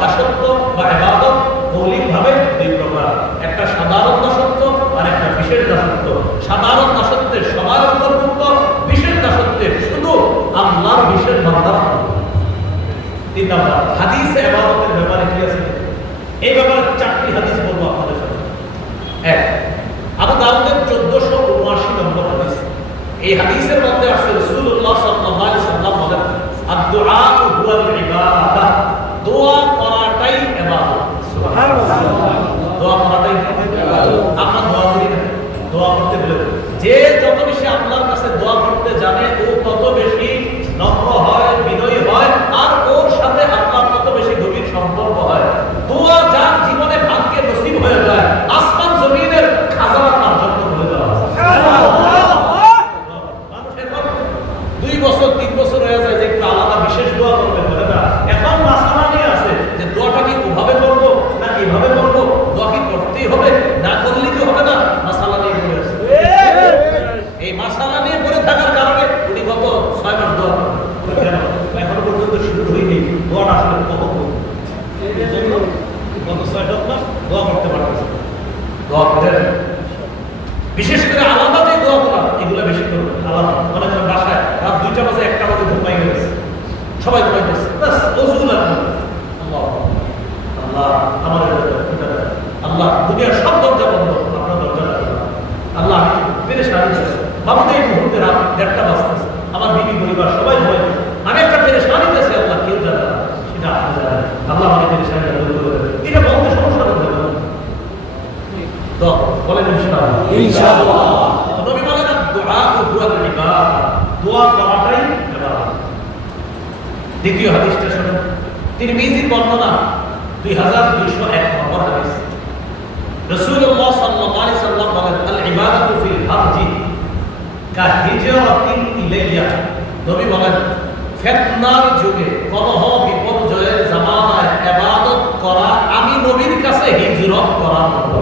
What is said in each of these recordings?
বা সত্য বা এবাদত মৌলিকভাবে দুই প্রকার। একটা সাধারণ দাসত্ব আর একটা বিশেষ দাসত্ব। সাধারণ দাসত্বের সবার অন্তর্ভুক্ত বিশেষ দাসত্বের শুধু আল্লাহর বিশেষ বান্ধার তিন নম্বর, হাদিসে এবাদতের ব্যাপারে কি আছে? এই ব্যাপারে চারটি হাদিস বলব আপনাদের সাথে এক, আবু দাউদের চোদ্দশো উনআশি নম্বর হাদিস। এই হাদিসের মধ্যে আসছে রসুল্লাহ সাল্লাহ সাল্লাম বলেন আব্দুল আহ ইবাদাহ। আমরা দোয়া করি দোয়া করতে বলে যে যত বেশি আপনার কাছে দোয়া করতে জানে, ও তত বেশি নম্র হয় বিনয়ী হয় আর ওর সাথে আল্লাহর তত বেশি গভীর সম্পর্ক হয় দোয়া যার জীবনে ভাগ্যে নসিব হয়ে যায় আসমান জমিনের খাজানা তার জন্য বলে দেওয়া হয়। মানুষ এখন দুই বছর তিন বছর হয়ে যায় যে একটু আলাদা বিশেষ দোয়া করবে বলে না এখন মাসালা নিয়ে আছে যে দোয়াটা কি ওভাবে করব না এইভাবে করব দোয়া কি করতেই হবে না করলে কি হবে না মাসালা নিয়ে পড়ে আছে এই মাসালা নিয়ে পড়ে থাকার কারণে উনি গত ছয় মাস দোয়া করেন। কেন? এখনও পর্যন্ত শুরু হয়নি দোয়াটা আসলে কত করব? এই জন্য গত ছয় সাত মাস দোয়া করতে পারতেছে না। দোয়া করেন বিশেষ করে আলাদা যে দোয়া করা এগুলো বেশি করবে আলাদা মনে করেন বাসায় রাত দুইটা বাজে একটা বাজে ঘুমাই গেছে সবাই ঘুমাই গেছে বাস ওজুল আর আল্লাহ আল্লাহ আমার আল্লাহ দুনিয়ার সব দরজা বন্ধ আপনার দরজা খোলা। আল্লাহ আমি পেরে সারি বাবুদের এই মুহূর্তে রাত দেড়টা বাজতেছে। আমার বিবি পরিবার সবাই গেছে আমি একটা পেরে সারিতেছি আল্লাহ কেউ জানে সেটা আপনি জানেন। আল্লাহ আমাকে পেরে সারিটা দূর করে এটা বলতে সমস্যা করতে পারবেন দোয়া বলেন ইনশাআল্লাহ। ইনশাআল্লাহ। নবী বলেন দুআ হুয়াল ইবাদত। দোয়া করাটাই ইবাদত। দ্বিতীয় হাদিসটা শুনুন। তিরমিজির বর্ণনা 2201 নম্বর হাদিস। রাসূলুল্লাহ সাল্লাল্লাহু আলাইহি সাল্লাম বলেন আল ইবাদাতু ফিল হারজি কা হিজরাতিন ইলাইয়া। নবী বলেন ফিতনার যুগে কলহ বিপর্যয়ের জামানায় ইবাদত করা আমি নবীর কাছে হিজরত আছি?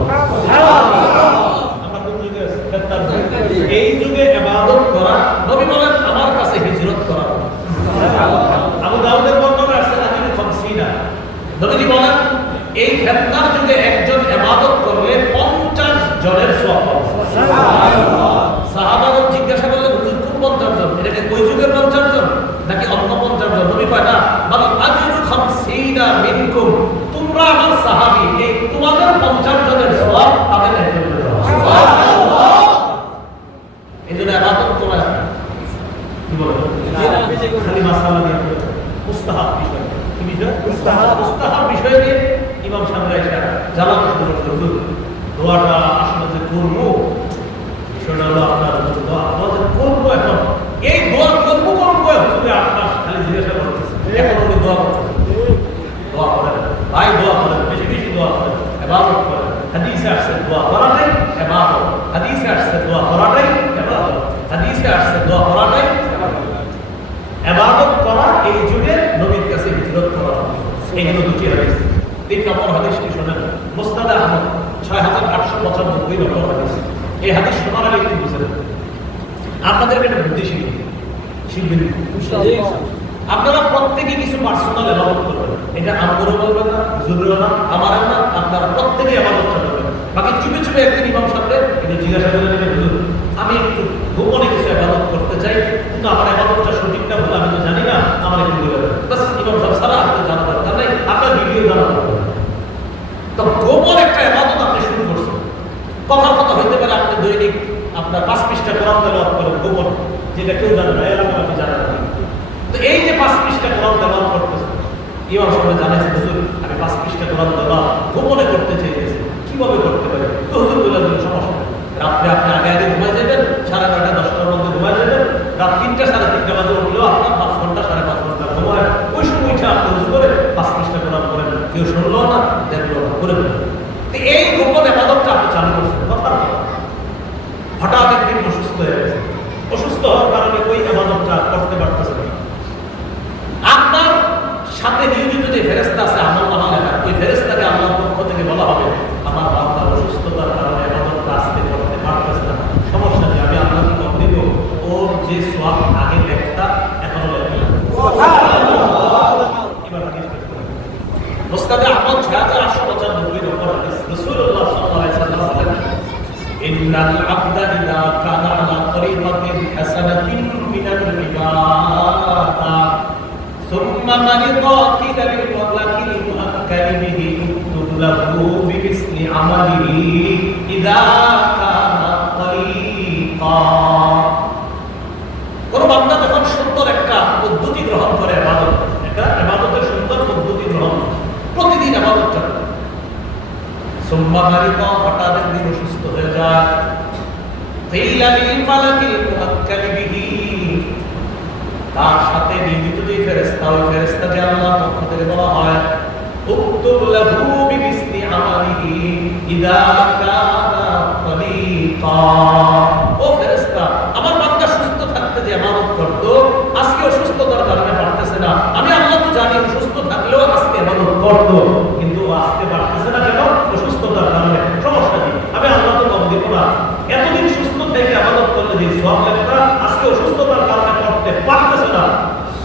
যুগে। এই যুগে ইবাদত করা নবী বলেন আমার কাছে হিজরত করা আবু দাউদের বর্ণনা আসছে আজকে খামসিনা? নবীজি বলেন এই ফিতনার যুগে একজন ইবাদত করলে 50 জনের সওয়াব পাবে সাহাবাগণ জিজ্ঞাসা করলে হুজুর কোন 50 জন এটা কি ওই যুগের 50 জন নাকি অন্য 50 জন নবী কয় না বল আজরু খামসিনা মিনকুম তোমরা আমার সাহাবী এই তোমাদের 50 জনের সওয়াব তাদের একজনের দেওয়া সুবহানাল্লাহ এই জন্য ইবাদত করা কি বলে খালি মাসালা দিয়ে করে। মুস্তাহাব বিষয় কি বিষয় মুস্তাহাব। মুস্তাহাব বিষয় নিয়ে ভাই দোয়া করেন, বেশি বেশি দোয়া করেন। এবাদত করেন। হাদিসে আসছে দোয়া করাটাই এবাদত। হাদিসে আসছে দোয়া করাটাই এবাদত। হাদিসে আসছে দোয়া করাটাই এবাদত করা এই যুগে নবীর কাছে হিজরত করা হলো দুটি হাদিস। তিন নম্বর হাদিসটি শোনেন মুস্তাদ আহমদ ছয় হাজার আটশো পঁচানব্বই নম্বর হাদিস। এই হাদিস শোনার আগে একটু বুঝলেন আপনাদেরকে একটা বুদ্ধি শিখি শিখবেন আপনারা প্রত্যেকে কিছু পার্সোনাল এবাদত করবেন। এটা আমারও বলবেন না জরুরি না আমারও না আপনারা প্রত্যেকে এবাদত করবেন। বাকি চুপে চুপে একদিন ইমাম সাহেব এটা জিজ্ঞাসা করে নেবেন হুজুর আমি একটু গোপনে কিছু এবাদত করতে চাই কিন্তু আমার এবাদতটা সঠিকটা বলে আমি তো জানি না আমার একটু বলে দেবেন বাস ইমাম সাহেব সারা আপনি জানা দরকার নাই আপনার ভিডিও জানা দরকার নাই। তো গোপন একটা এবাদত আপনি শুরু করছেন। কথা কথা হইতে পারে আপনি দৈনিক আপনার পাঁচ পৃষ্ঠা কোরআন তেলাওয়াত করেন গোপন, যেটা কেউ জানে না এরকম আপনি জানেন না। তো এই যে পাঁচ পৃষ্ঠা কোরআন তেলাওয়াত করতেছেন, ইমাম সাহেব জানাইছে, হুজুর, আমি পাঁচ পৃষ্ঠা কোরআন তেলাওয়াত গোপনে করতে চাইতেছি। কীভাবে করতে পারি? তো হুজুর বলে দিলেন সমস্যা রাত্রে আপনি আগে আগে ঘুমাই যাবেন, সাড়ে নয়টা, দশটার মধ্যে ঘুমাই যাবেন। রাত তিনটা, সাড়ে তিনটা বাজে উঠলেও আপনার পাঁচ ঘণ্টা, সাড়ে পাঁচ ঘণ্টা ঘুমায়। ওই সময় আপনি উজু করে পাঁচ পৃষ্ঠা কোরআন করেন কেউ শুনলো না, দেখল না, করে এই গোপন এবাদতটা আপনি চালু করছেন কথা হঠাৎ একদিন অসুস্থ হয়ে গেছে। অসুস্থ হওয়ার কারণে ওই এবাদতটা করতে পারতেছে না। আপনার সাথে নিয়োজিত যে ফেরেস্তা আছে আমল নামা লেখা ওই ফেরেস্তাকে আল্লাহর পক্ষ থেকে বলা হবে আমার বান্দার অসুস্থতার কারণে এবাদতটা আজকে করতে পারতেছে না। সমস্যা নেই আমি আপনাকে কম দিব। ওর যে সোয়াব আগে লেখতা এখনও লেখা এবার। মুস্তাদে আহমদ ছয় হাজার ইন্নাল আবদা ইযা কানা আলা তরিকাতিন হাসানাতিন মিনাল ইবাদা ثم مرض قيل للوكيل المؤكد به يكتب له بمثل عمله إذا كان طريقا মহামারীতে হঠাৎ একদিন অসুস্থ হয়ে যায়। তার আমার বান্দা সুস্থ থাকতে যে আমানত করত আজকে অসুস্থতার কারণে না। আমি আল্লাহ তো জানি, সুস্থ থাকলেও আজকে আমানত ইবাদত করলে যে সব লেখা আজকে অসুস্থতার কারণে করতে পারতেছে না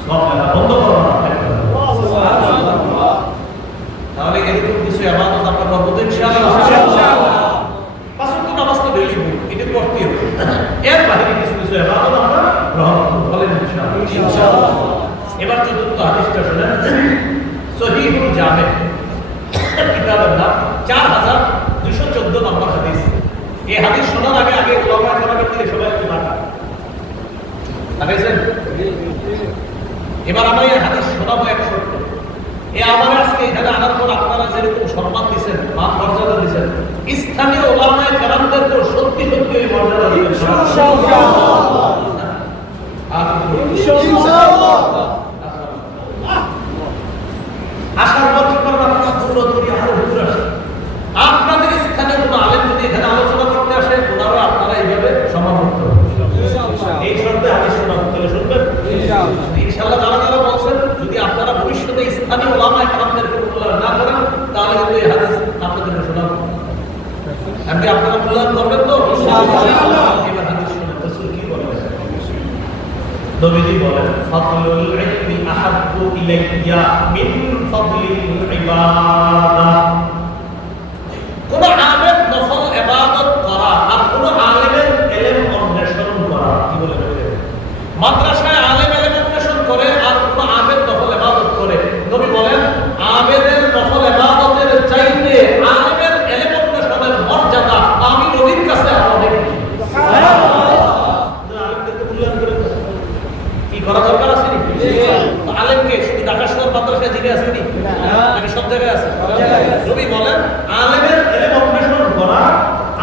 সব লেখা বন্ধ করো না। তাহলে এরকম কিছু ইবাদত আমরা করব তো ইনশাআল্লাহ। নামাজ তো ডেইলি এটা করতে হবে। এর বাইরে কিছু কিছু ইবাদত আমরা গ্রহণ করব বলেন ইনশাআল্লাহ। এবার চতুর্থ হাদিসটা শুনেন। সহিহুল জামে কিতাবের নাম চার হাজার দুশো চোদ্দ নম্বর হাদিস। এই হাদিস শোনার আগে আগে ওলামা কেরামের দিকে সবাই একটু তাকান এবার আমরা এই হাদিস শোনাবো এক শর্ত। এই আমার আজকে এখানে আনার পর আপনারা যেরকম সম্মান দিচ্ছেন মান মর্যাদা দিচ্ছেন স্থানীয় ওলামায় কারামদেরকেও সত্যি সত্যি ওই মর্যাদা দিবেন। আসার পর কি করবেন আপনারা দূর দূর আরও হুজুর আসে আপনাদের স্থানীয় কোনো আলেম যদি এখানে আলোচনা করতে আসে ওনারা আপনারা এইভাবে সমাপন করবেন এই শর্তে হাদিস শোনাবো তাহলে শুনবেন ইনশাআল্লাহ যারা যারা বলছেন যদি আপনারা ভবিষ্যতে স্থানীয় ওলামায়ে কেরামদেরকে মূল্যায়ন না করেন তাহলে কিন্তু এই হাদিস আপনাদেরকে শোনাবো মূল্যায়ন করবেন তো? নবীজি বলেন ফাদলুল ইলমি আহাব্বু ইলাইয়া মিন ফাদলিল ইবাদাহ কোন আলেম নফল ইবাদত করা আর কোন আলেমের ইলম অন্বেষণ করা কি বলে বলে মাদ্রাসায় আলেম ইলম অন্বেষণ করে আর কোন আবেদ নফল ইবাদত করে নবী বলেন আবেদের নফল ইবাদতের চাইতে আলেমের ইলম অন্বেষণের মর্যাদা আমি নবীর কাছে আরও অনেক বেশি। আলেমদেরকে মূল্যায়ন করে দেন। কি করা দরকার আছে নি তো আলেমকে শুধু ঢাকা শহর মাদ্রাসায় জিগে আছে নি নাকি সব জায়গায় আছে নবী বলেন আলেমের এলেম অন্বেষণ করা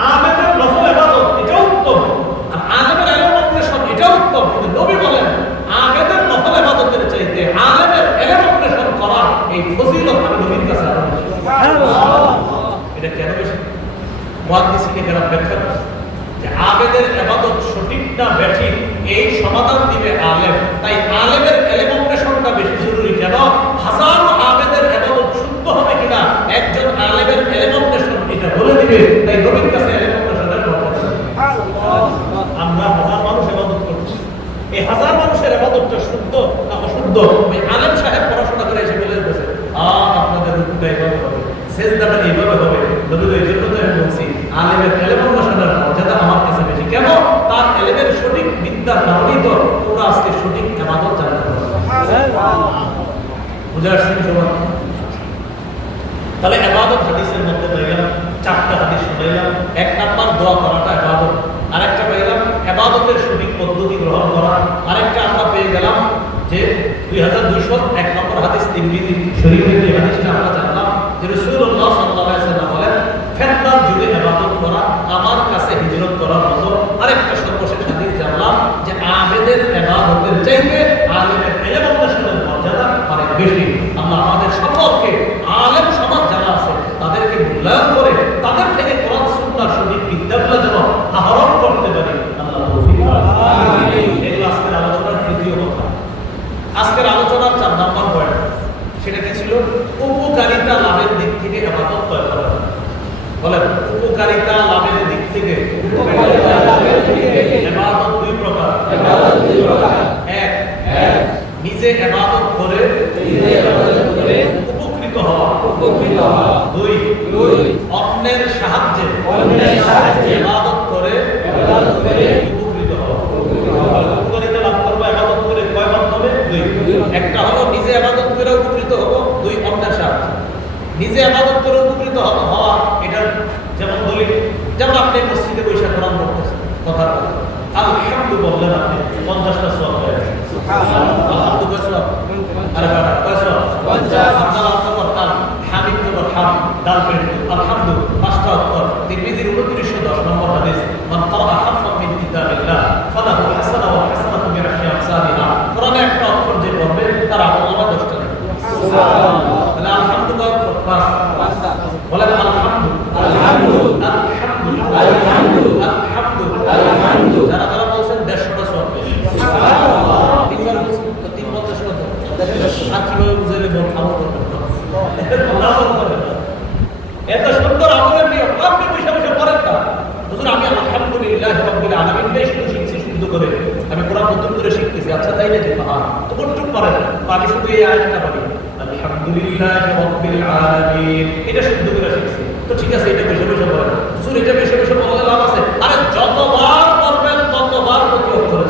আলেমের নফল ইবাদত এটাও উত্তম আর আলেমের এলেম অন্বেষণ এটাও উত্তম কিন্তু নবী বলেন আবেদের নফল ইবাদতের চাইতে আলেমের এলেম অন্বেষণ করা এই ফজিলত আমি নবীর কাছে আরও বেশি। এটা কেন বেশি মুহাদ্দিসিনে কেন ব্যাখ্যা করেছে যে আবেদের ইবাদত সঠিক না ব্যাঠিক এই সমাধান দিবে আলেম তাই আলেমের এলেম অন্বেষণটা বেশি জরুরি কেন হাজারো আবেদের ইবাদত শুদ্ধ হবে কিনা একজন আলেমের এলেম অন্বেষণ এটা বলে দিবে তাই নবীর কাছে এলেম অন্বেষণের দরকার আমরা হাজার মানুষ ইবাদত করছি এই হাজার মানুষের শুদ্ধ না অশুদ্ধ? ওই আলেম সাহেব পড়াশোনা করে এসে বলে দিতেছে আজ আপনাদের রুকুটা এইভাবে হবে, সেজদাটা এইভাবে হবে। নবী এই জন্য তো আমি বলছি, আলেমের এলেম অন্বেষণের মর্যাদা আমার কাছে বেশি। কেন? তার এলেমের সঠিক বিদ্যার কারণেই তো তোমরা আজকে সঠিক ইবাদত জানতে বুঝে আসছেন সবার তাহলে এবাদত হাদিসের মধ্যে পাইলাম চারটা হাদিস শুনাইলাম এক নাম্বার দোয়া করাটা এবাদত আরেকটা পাইলাম এবাদতের গ্রহণ করা আরেকটা আমরা পেয়ে গেলাম যে দুই হাজার দুইশো এক নম্বর শরীফের যে হাদিসটা আমরা জানলাম যে বলেন ফেতনার যুগে করা, আমার কাছে হিজরত করার মতো আরেকটা সর্বশেষ হাদিস জানলাম যে মর্যাদা অনেক বেশি। আল্লাহ আমাদের সকলকে আলেম সমাজ যারা আছে, তাদেরকে মূল্যায়ন করে তাদের থেকে কোরআন সুন্নাহ সঠিক বিদ্যাগুলো যেন আহরণ করতে পারি আল্লাহ তৌফিক দান করুন। এগুলো আজকের আলোচনার তৃতীয় কথা আজকের আলোচনার চার নম্বর পয়েন্ট সেটা কি ছিল উপকারিতা লাভের দিক থেকে এবাদত তৈরি করা বলেন উপকারিতা লাভের দিক থেকে এবাদত দুই প্রকার এক নিজে এবাদত করে উপকৃত হওয়া। দুই অন্যের সাহায্যে এবাদত করে উপকৃত হওয়া। উপকারিতা লাভ করব এবাদত করে কয় মাধ্যমে দুই। একটা হলো নিজে এবাদত করে নিজে আবাদত করে উপকৃত হওয়া এটার যেমন দলিল যেমন আপনি মসজিদে বৈশাখ পড়তেছেন কথার কথা। আলহামদু বললেন আপনি পঞ্চাশটা সব হয়ে গেছে? আরে বাবা, কয় সওয়াব? পঞ্চাশ। আপনার আত্মকর কাল, হামিদ জবর হাম, ডাল পেট, আলহামদু, পাঁচটা অক্ষর, তিরমিজির 2910 নম্বর হাদিস, মান ক্বারা হারফান মিন কিতাবিল্লাহ, ফালাহু হাসানা ওয়া হাসানাতুন বিআশরি আমসালিহা। কোরআনে একটা অক্ষর যে পড়বে, তার আমলনামায় দশটা নেবে। তাহলে আলহামদু কয় অক্ষর? পাঁচ। বলেন আলহামদু। আলহামদু। আলহামদু। আলহামদু। আলহামদু। আলহামদু। যারা যারা বলছেন দেড়শোটা সওয়াব পেয়েছে। তিনবার বলছেন, তো তিন পঞ্চাশ কত? আর কীভাবে বুঝাইলে বল আমল করবেন না। আমল করবেন না। এত সুন্দর নিয়ম, আপনি বসে বসে পড়েন না। হুজুর, আমি আলহামদুলিল্লাহ রাব্বিল আলামিন শুধু শিখছি, শুদ্ধ করে। আমি কোরআন নতুন করে শিখতেছি। আচ্ছা তাই নাকি? হ্যাঁ তো কতটুকু পারেন আমি শুধু এই আয়াতটা পারি আলহামদুলিল্লাহ এটা শুদ্ধ শিখছি। তো ঠিক আছে, এটা বসে বসে পড়েন লাভ আছে। আরে, যতবার পড়বেন ততবার প্রতি অক্ষরে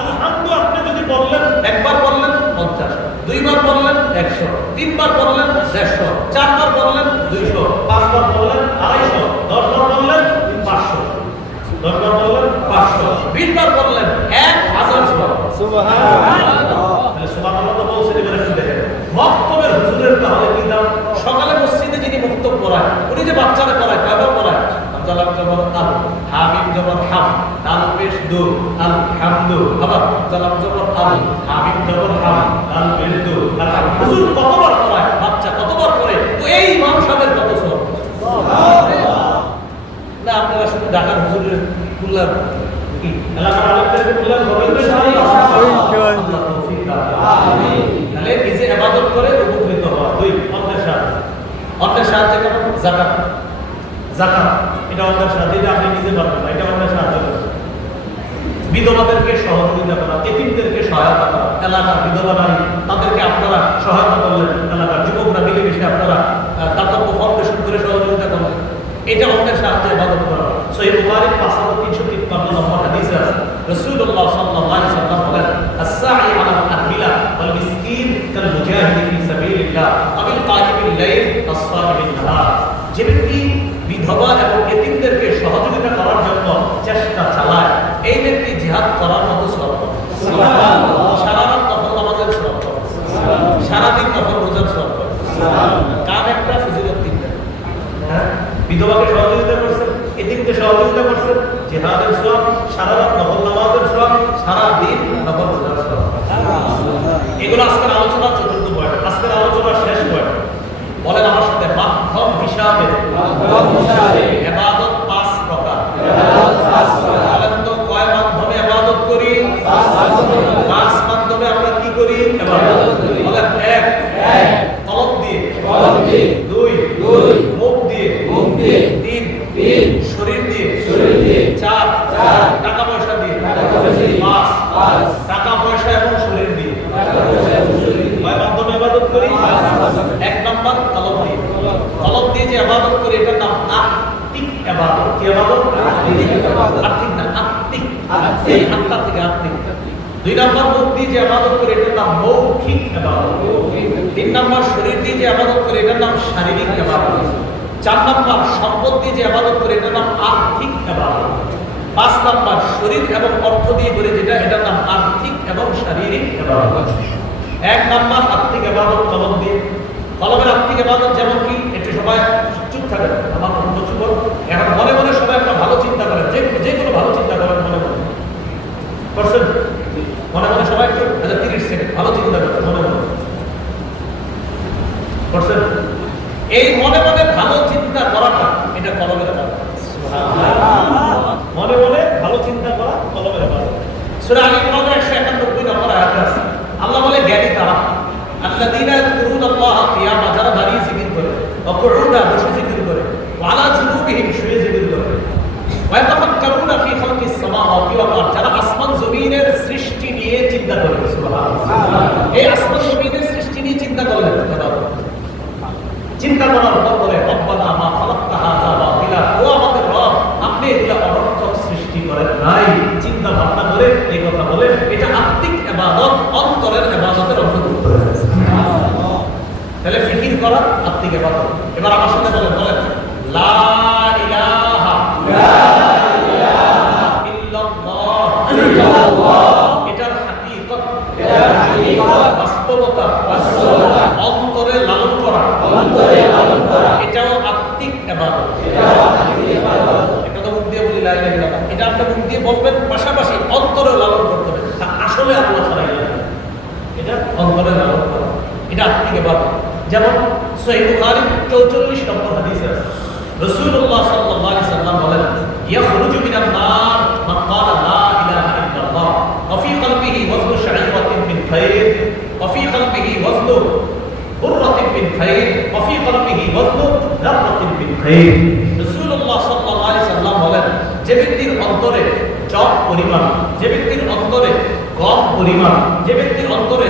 আলহামদু আপনি যদি বললেন একবার বললেন পঞ্চাশ দুইবার বললেন একশো তিনবার বললেন দেড়শো চারবার বললেন দুইশো পাঁচবার বললেন আড়াইশো দশবার বললেন পাঁচশো দশবার বললেন পাঁচশো বিশবার বললেন এক হাজার মক্তবের হুজুরের তাহলে কি দাম? সকালে মসজিদে যিনি মুক্তব পড়ায় উনি যে বাচ্চারা পড়ায় কয়বার পড়ায়? জালাম জবর আল হামিম জবর হাম দাল পেশ দু আল হামদু আবার জালাম জবর আল হামিম জবর হাম পেশ দু আল হাম হুজুর কতবার পড়ায় বাচ্চা কতবার পড়ে তো এই ইমাম সাহেবের কত সব না আপনারা শুধু ঢাকার হুজুরের এটা অন্যের বিধবাদেরকে সহযোগিতা করা, এতিমদেরকে সহায়তা করা। এলাকার বিধবা নারী, তাদেরকে আপনারা সহায়তা করলেন। এলাকার যুবকরা মিলেমিশে আপনারা দাতব্য ফাউন্ডেশন করে সহযোগিতা করলেন। এটা অন্যের সাহায্যে ইবাদত করা। সহিহ বুখারীর 5353 নম্বর হাদিসে আছে। রাসূলুল্লাহ সাল্লাল্লাহু আলাইহি সাল্লাম বলেন as-sa'i 'ala al-ahmila wal miskin kal mujahid fi sabilillah আবিল কাইমিল লাইল as-সাবিল নাহার যে ব্যক্তি বিধবা এবং এতিমদেরকে সহযোগিতা করার জন্য চেষ্টা চালায় এই ব্যক্তি জিহাদ করার মতো সব সারা রাত নফল নামাজের সব সারাদিন নফল রোজার সব কার একটা ফজিলত তিনটা। হ্যাঁ? বিধবাকে সহযোগিতা এতিমকে সহযোগিতা করছেন জেহাদের সব সারা রাত নকল নামাজের সব সারা দিন নকল রোজার সব এগুলো আজকের আলোচনা চতুর্থ পয়েন্ট। আজকের আলোচনা শেষ পয়েন্ট। বলেন আমার সাথে মাধ্যম হিসাবে। এবাদত পাঁচ প্রকার বলেন তো কয় মাধ্যমে এবাদত করি পাঁচ মাধ্যমে আমরা কি করি এবাদত বলেন এক কলব দিয়ে দুই মুখ দিয়ে তিন শরীর দিয়ে চার টাকা পয়সা দিয়ে পাঁচ টাকা পয়সা এবং শরীর দিয়ে কয় মাধ্যমে ইবাদত করি এক নম্বর কলব দিয়ে কলব দিয়ে যে ইবাদত করি এটার নাম আত্মিক ইবাদত কি ইবাদত আত্মিক না আত্মিক এই আত্মা থেকে আত্মিক দুই নম্বর মুখ দিয়ে যে ইবাদত করি এটার নাম মৌখিক ইবাদত তিন নম্বর শরীর দিয়ে যে ইবাদত করি এটার নাম শারীরিক ইবাদত চার নম্বর সম্পদ দিয়ে যে ইবাদত করি এটার নাম আর্থিক ইবাদত শরীর এবং অর্থ দিয়ে করে যেটা এটার নাম আর্থিক এবং শারীরিক এক নাম্বার আত্মিক এবাদত কলম দিয়ে। কলমের আত্মিক এবাদত যেমন কি একটু সবাই চুপ থাকেন আমার মন। এখন মনে মনে সবাই একটা ভালো চিন্তা করেন যে যে কোনো ভালো চিন্তা করেন মনে মনে। করছেন মনে মনে সবাই একটু আচ্ছা তিরিশ সেকেন্ড ভালো চিন্তা করেন মনে মনে। করছেন এই মনে মনে ভালো চিন্তা করাটা এটা কলমের এবাদত। মনে মনে কলমের এবাদত সূরা আলী ইমরানের 191 নম্বর আয়াতে আছে, আল্লাহ বলে, জ্ঞানী তারা, আল্লাযীনা ইয়াযকুরুনাল্লাহ কিয়ামা যারা দাঁড়িয়ে জিকির করে, ওয়া বসে জিকির করে, ওয়া আলা শুয়ে জিকির করে। ওয়া ফি খালকিস সামাওয়াতি ওয়াল আরদ, যারা আসমান জমিনের সৃষ্টি নিয়ে চিন্তা করে এই আসমান জমিনের সৃষ্টি নিয়ে চিন্তা করলেন চিন্তা করার পর বলে রব্বানা মা খালাকতা হাযা বাতিলা ও আমাদের রব আপনি এগুলা অনর্থক সৃষ্টি করেন নাই চিন্তা ভাবনা করে এই কথা বলে করা আত্মিক ইবাদত এবার আমার সাথে বলেন বলেন। অন্তরে লালন করা। করা আত্মিক দিয়ে বলি এটা দিয়ে বলবেন, পাশাপাশি অন্তরে লালন করতে এটা অন্তরে লালন করা। এটা যেমন সহিহ বুখারী 44 নম্বর হাদিসে সাল্লাল্লাহু আলাইহি সাল্লাম বলেন, ইয়াখরুজু মিনান নার মান ক্বালা লা ইলাহা ইল্লাল্লাহ, ওয়া ওয়াজনু শাইরাতিন মিন ওয়া ওয়াজনু মিন ওয়া ওয়াজনু যাররাতিন মিন সাল্লাল্লাহু আলাইহি সাল্লাম বলেন, যে ব্যক্তির অন্তরে জব পরিমাণ, যে ব্যক্তির অন্তরে কম পরিমাণ, যে ব্যক্তির অন্তরে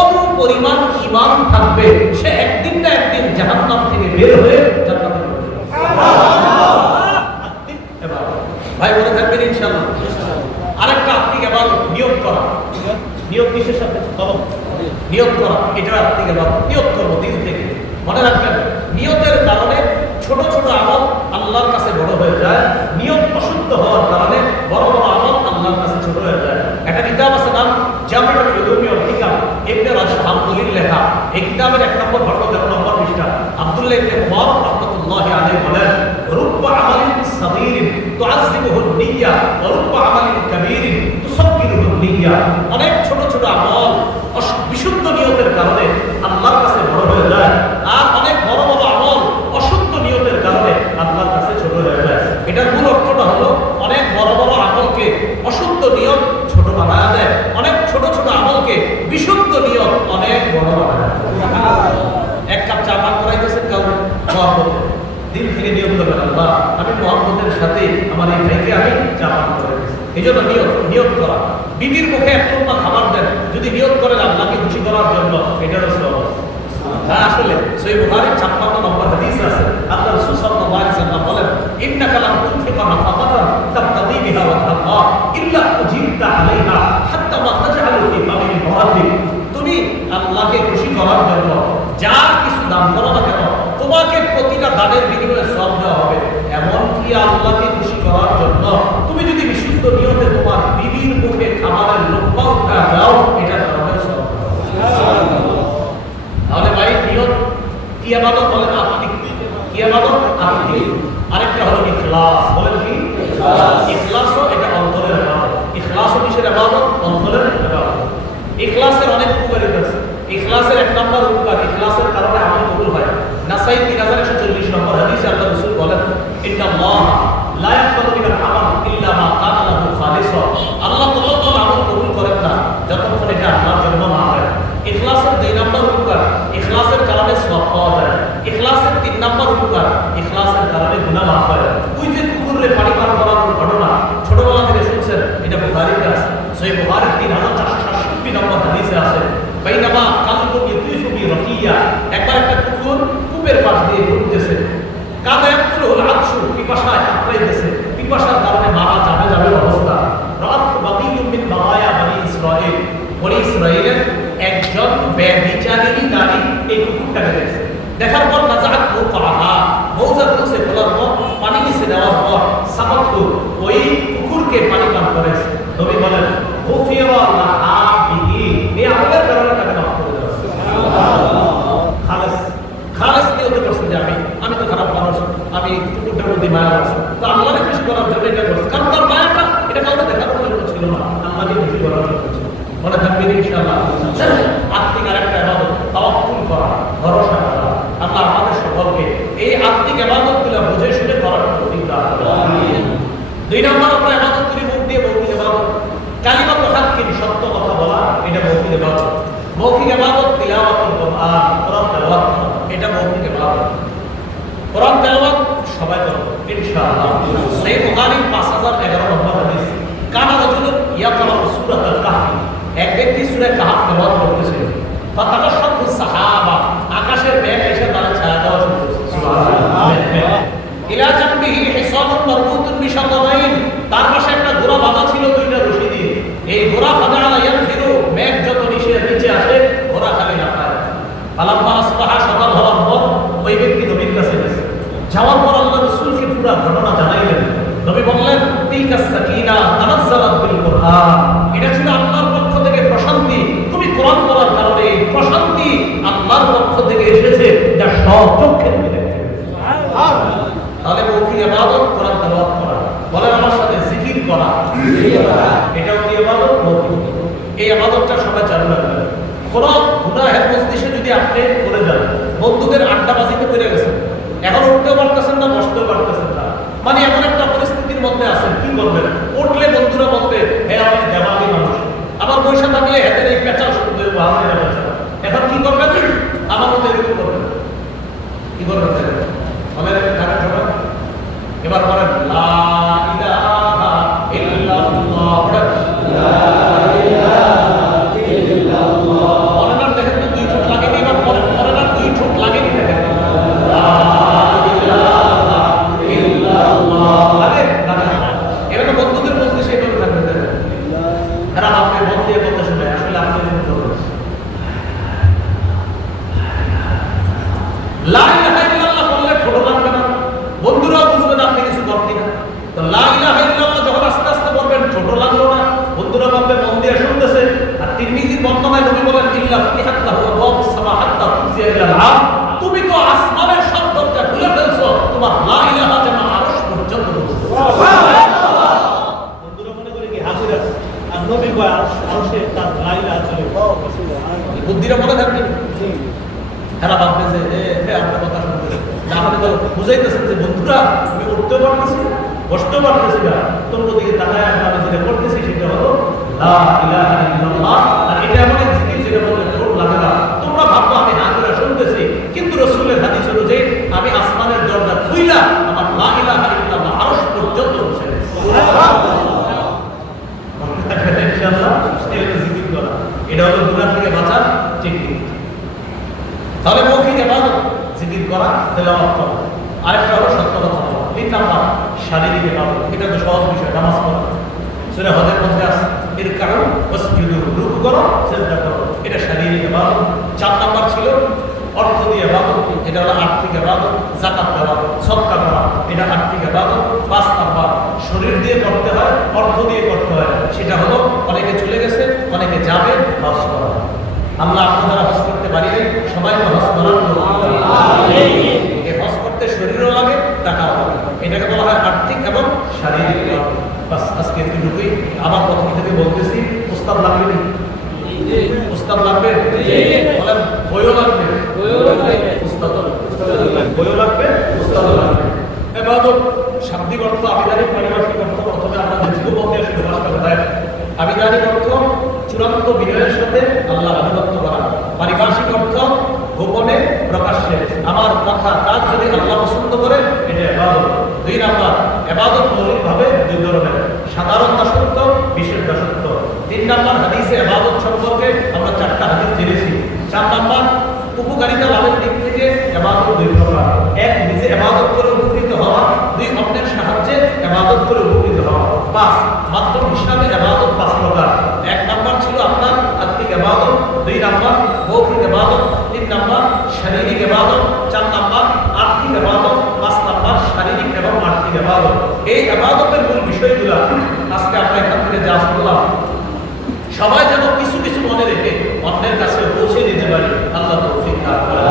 অনু পরিমাণ ইমান থাকবে, সে একদিন একদিন জাহান্নাম থেকে বের হয়ে জান্নাতে। ভাই বলে থাকবেন ইনশাআল্লাহ। আরেকটা আত্মিক এবার নিয়োগ করা। নিয়োগ কিসের সাথে? কলম। নিয়োগ করা, এটা আত্মিক এবার নিয়োগ করব দিল থেকে। মনে রাখবেন নিয়তের কারণে ছোট ছোট আমল আল্লাহর কাছে বড় হয়ে যায়। নিয়ত অশুদ্ধ হওয়ার কারণে বড় বড় আমল আল্লাহর কাছে ছোট হয়ে যায়। একটা কিতাব আছে নাম জামিউল ওয়াল হিকাম। ইবনে হামদুলির লেখা। এই কিতাবের এক নম্বর ঘটনা অনেক ছোট ছোট আমল বিশুদ্ধ কারণে আল্লাহর কাছে বড় হয়ে যায়। আর অনেক বড় বড় আমল অশুদ্ধ নিয়তের কারণে আল্লাহর কাছে ছোট হয়ে যায় এটার মূল অর্থটা হলো অনেক বড় বড় আমলকে অশুদ্ধ নিয়ম ছোট বানায় দেয় অনেক ছোট ছোট আমলকে বিশুদ্ধ নিয়ম অনেক বড় বানায় দেয়। এক কাপ চা পান করাইতেছেন কাউকে মহব্বত দিন থেকে নিয়ম করবেন আল্লাহ। আমি মহব্বতের সাথে আমার এই ভাইকে আমি চা পান করাইতেছি এই জন্য নিয়ত নিয়ত করা। বিবির মুখে এক টুকরা খাবার দেন। যদি নিয়ত করেন আল্লাহকে খুশি করার জন্য, এটারও সব হ্যাঁ আসলে সহিহ বুখারীর 56 নম্বর হাদিস আছে। আল্লাহ রাসূল সাল্লাল্লাহু আলাইহি বলেন বিহা ইল্লা হাত্তা তুমি আল্লাহকে খুশি করার জন্য যা কিছু দান করো না কেন তোমাকে প্রতিটা দানের বিনিময়ে সব দেওয়া হবে। এমন কি আল্লাহকে খুশি করার জন্য তুমি যদি বিশুদ্ধ নিয়তে তোমার বিবির মুখে খাবারের উঠা দাও এটা সব তাহলে ভাই নিয়ত কি আবাদত বলেন? আত্মিক কি আবাদত? আত্মিক আরেকটা হলো ইখলাস। বলেন কি? ইখলাসও এটা অন্তরের আবাদত। ইখলাসও কিসের আবাদত? অন্তরের আবাদত। ইখলাসের অনেক উপকারিতা আছে। ইখলাসের এক নম্বর উপকার ইখলাসের কারণে আমল কবুল হয় নাসাই 3140 নম্বর হাদিসে আল্লাহ রাসূল বলেন, ইন্নাল্লাহ লা ইয়াকবালু মিনাল আমাল ইল্লা মা কানা লাহু খালিসা। আল্লাহ ততক্ষণ আমল কবুল করেন না, যতক্ষণ এটা আল্লাহর জন্য না হয়। ইখলাসের দুই নম্বর উপকার, ইখলাসের কারণে সওয়াব পাওয়া যায়। ইখলাসের তিন নম্বর উপকার, ইখলাসের কারণে গুনাহ মাফ হয়। ওই যে কুকুরে পানি পান করার ঘটনা ছোটবেলা থেকে শুনছেন, এটা বুখারীতে আছে। সহিহ বুখারীর 3467 নম্বর হাদিসে আছে, বাইনামা কালবু ইতুইফু বি রাকিয়া। kami. ইবাদত। কালিমাত হাক্কিন সত্য কথা বলা, এটা মৌখিক ইবাদত। মৌখিক ইবাদত তিলাওয়াতুল কোরআন কোরআন তেলাওয়াত এটা মৌখিক ইবাদত। কোরআন তেলাওয়াত সবাই করো, ইনশাআল্লাহ। সহিহ বুখারী 5011 নম্বর হাদিস, কানা রাজুলুন ইয়াকরা সূরাতুল কাহফ। এক ব্যক্তি সূরা কাহফ তেলাওয়াত করতেছিল ফাতাকাশাতু সাহাবা আকাশের মেঘ এসে তার ছায়া দেওয়া শুরু করেছে সুবহানাল্লাহ ইলা জামবিহি হিসানুন মারবুতুন বিশাতাবাইন তার পাশে একটা ঘোড়া বাঁধা ছিল দুইটা রশি দিয়ে এই ঘোড়া ফাদালা ইয়ানফিরু মেঘ যত নিচে নিচে আসে ঘোড়া খালি লাফায় ফালাম্মা আসবাহা সকাল হওয়ার আহ, এটা ছিল আল্লাহর পক্ষ থেকে প্রশান্তি তুমি কোরআন পড়ার কারণে এই প্রশান্তি আল্লাহর পক্ষ থেকে এসেছে চোখে তুমি দেখতে তাহলে মৌখিক ইবাদত কোরআন তেলাওয়াত করা। বলেন আমার সাথে জিকির করা এটাও কি ইবাদত? মৌখিক এই ইবাদতটা সবাই চালু রাখবেন। কোন গুনাহের মজলিসে যদি আপনি করে যান, বন্ধুদের আড্ডাবাজিতে করে গেছেন, এখন উঠতেও পারতেছেন না, বসতেও পারতেছেন না। মানে এমন একটা পরিস্থিতির মধ্যে আছেন, কি করবেন? উঠলে বন্ধুরা বলবে হ্যাঁ আমি দেওয়ালি মানুষ। আবার পয়সা থাকলে হাতের এই পেঁচা শুনতে এখন কি করবেন? আমার করবেন সবাই এবার বলেন এরা ভাববে যে এ, আপনার কথা শুনতেছে আপনি তো বুঝাইতেছেন যে বন্ধুরা আমি উঠতেও পারতেছি না বসতেও পারতেছি না। তোমরা দিকে তাকায় আমি যেটা করতেছি সেটা হলো লা ইলাহা ইল্লাল্লাহ। আর এটা এমন জিনিস যেটা বললে ঠোঁট লাগে না। তোমরা ভাববো আমি হা করে শুনতেছি কিন্তু রসুলের হাদিস অনুযায়ী আমি আসমানের দরজা খুইলা আমার লা ইলাহা ইল্লাল্লাহ আরশ পর্যন্ত পৌঁছে ইনশাআল্লাহ জিকির এটা হলো গুনাহ থেকে বাঁচার টেকনিক তাহলে মৌখিক এবাদত জিকির করা, তেলাওয়াত করা। আরেকটা হলো সত্য কথা বলা। তিন নাম্বার, শারীরিক এবাদত এটা তো সহজ বিষয়, নামাজ পড়া। সেটা হজের মধ্যে আছে, এর কারণ ওয়াসজুদু রুকু করো, সেজদা করো। এটা শারীরিক এবাদত চার নাম্বার ছিল অর্থ দিয়ে এবাদত এটা হলো আর্থিক এবাদত জাকাত দেওয়া সদকা করা। এটা আর্থিক এবাদত পাঁচ নাম্বার, শরীর দিয়ে করতে হয়, অর্থ দিয়ে করতে হয়। সেটা হলো, অনেকে চলে গেছে, অনেকে যাবে হজ করা। আল্লাহ আপনি যারা হজ করতে পারিনি সবাইকে হজ করার। এই করতে শরীরও লাগে, টাকাও লাগে। এটাকে বলা হয় আর্থিক এবং শারীরিক বাস, আজকে আবার প্রথম থেকে বলতেছি প্রস্তাব লাগবে নি প্রস্তাব লাগবে? বইও লাগবে? বইও লাগবে লাগবে। শাব্দিক অর্থ আবিধানিক পারিভাষিক অর্থ প্রথমে আমরা বলতে শুরু হয় আবিধানিক অর্থ চূড়ান্ত বিনয়ের সাথে আল্লাহ আনুগত্য করা। পারিভাষিক অর্থ গোপনে প্রকাশ্যে। আমার কথা কাজ যদি আল্লাহ পছন্দ করে, এটা এবাদত দুই নাম্বার এবাদত মৌলিকভাবে দুই ধরনের। সাধারণ দাসত্ব বিশেষ দাসত্ব তিন নাম্বার, হাদিসে এবাদত সম্পর্কে আমরা চারটা হাদিস জেনেছি। চার নাম্বার, উপকারিতা লাভের দিক থেকে এবাদত দুই প্রকার। এক, নিজে এবাদত করে উপকৃত হওয়া। দুই, অন্যের সাহায্যে এবাদত করে উপকৃত হওয়া। পাঁচ, মাধ্যম হিসাবে এবাদত পাঁচ প্রকার। এক নাম্বার ছিল আপনার আত্মিক এবাদত দুই নাম্বার নাম্বার শারীরিক এবাদত চার নাম্বার আর্থিক এবাদত পাঁচ নাম্বার শারীরিক এবং আর্থিক এবাদত এই এবাদতের মূল বিষয়গুলো আজকে আমরা এখান থেকে যা শুনলাম সবাই যেন কিছু কিছু মনে রেখে অন্যের কাছে পৌঁছে দিতে পারি। আল্লাহ তৌফিক দান করেন।